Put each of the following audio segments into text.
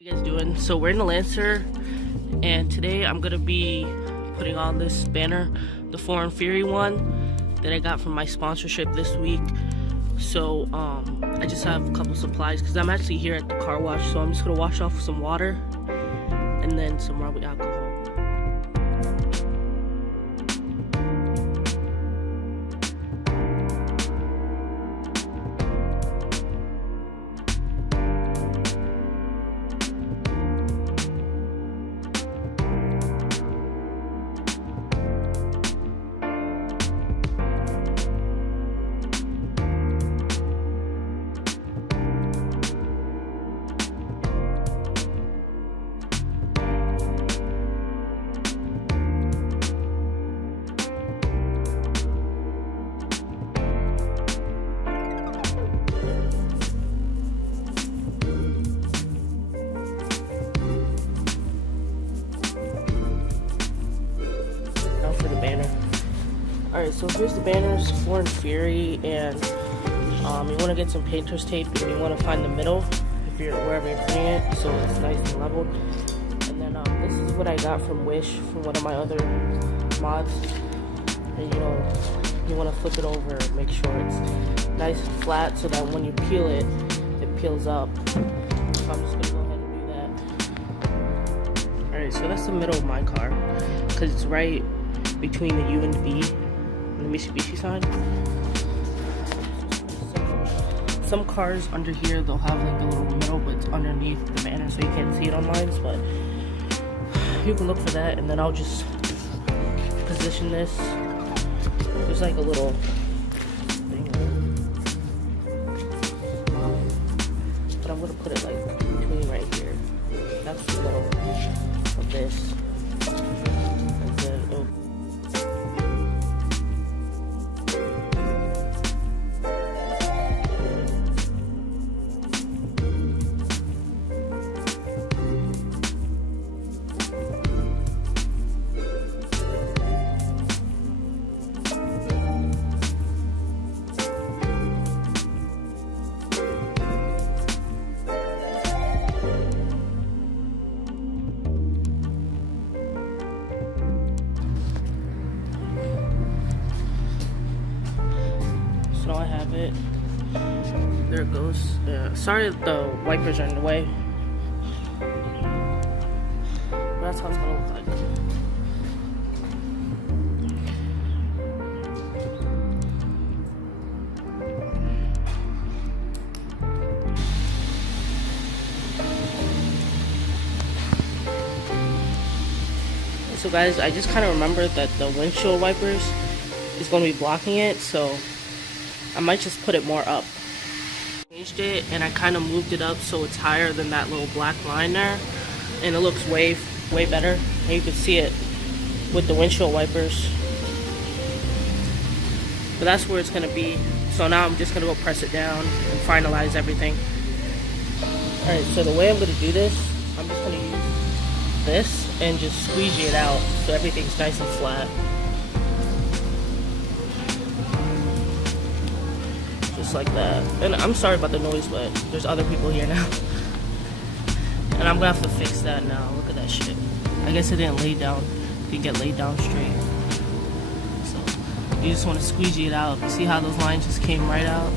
You guys doing? So we're in the Lancer, and today I'm gonna be putting on this banner, the Foreign Fury one that I got from my sponsorship this week. So I just have a couple supplies because I'm actually here at the car wash, so I'm just gonna wash off with some water and then some rubbing alcohol. For the banner. Alright, so here's the banners, Foreign Fury, and you want to get some painter's tape and you want to find the middle if you're wherever you're putting it so it's nice and leveled. And then this is what I got from Wish from one of my other mods. And you want to flip it over and make sure it's nice and flat so that when you peel it, it peels up. So I'm just gonna go ahead and do that. Alright, so that's the middle of my car because it's right between the U and the B on the Mitsubishi side. Some cars under here, they'll have like the little middle, but it's underneath the banner, so you can't see it on mine, but you can look for that. And then I'll just position this. There's like a little thing, but I'm gonna put it like between right here. That's the middle of this. And then so I have it. There it goes. Sorry that the wipers are in the way. But that's how it's gonna look like. So guys, I just kind of remembered that the windshield wipers is going to be blocking it, so I might just put it more up. Changed it and I kind of moved it up so it's higher than that little black line there, and it looks way better. And you can see it with the windshield wipers. But that's where it's going to be. So now I'm just going to go press it down and finalize everything. Alright, so the way I'm going to do this, I'm just going to use this and just squeegee it out so everything's nice and flat. Just like that. And I'm sorry about the noise, but there's other people here now. And I'm gonna have to fix that now. Look at that shit. I guess it didn't lay down. It didn't get laid down straight. So you just want to squeegee it out. You see how those lines just came right out?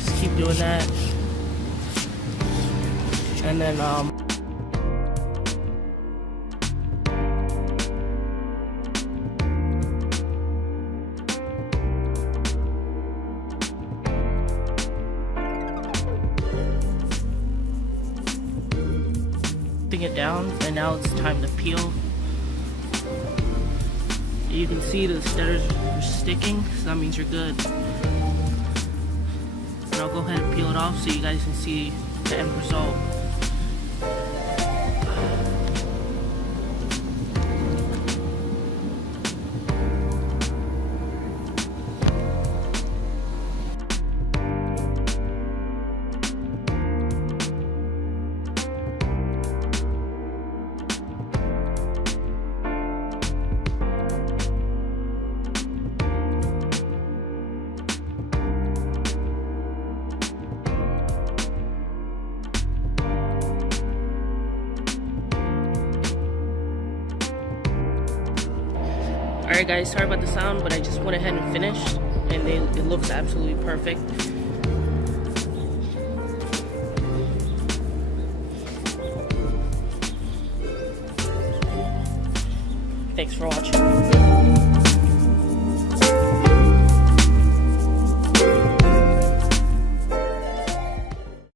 Just keep doing that. And then it down, and now it's time to peel. You can see the steaders are sticking, so that means you're good. And I'll go ahead and peel it off so you guys can see the end result. Alright guys, sorry about the sound, but I just went ahead and finished, and it looks absolutely perfect. Thanks for watching.